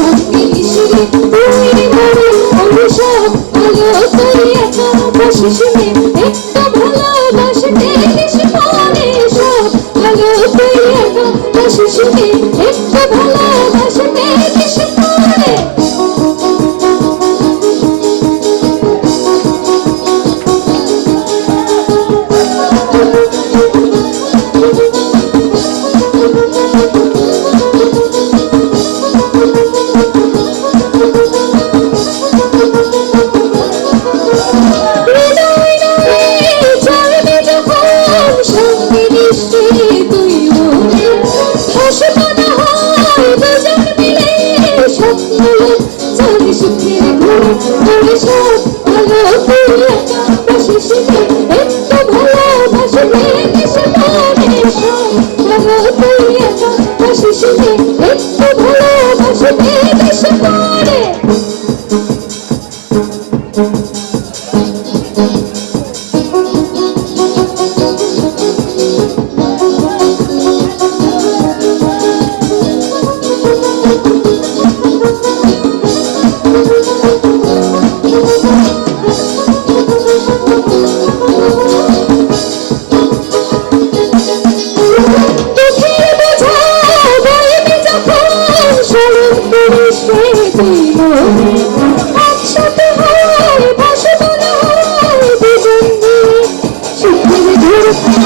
সত্যি শুনে তুমি মনে অভিশাপ আলো তুই একা বসে শুনে একটা আলো দিয়ে বেশি